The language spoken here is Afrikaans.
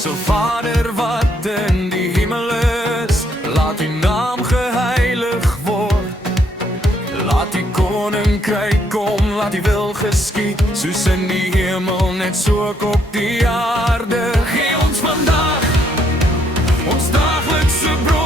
Onze Vader wat in die hemel is, laat die naam geheilig word. Laat die koninkryk kom, laat die wil geskied, soos in die hemel, net so ook op die aarde. Gee ons vandag ons daaglikse brood.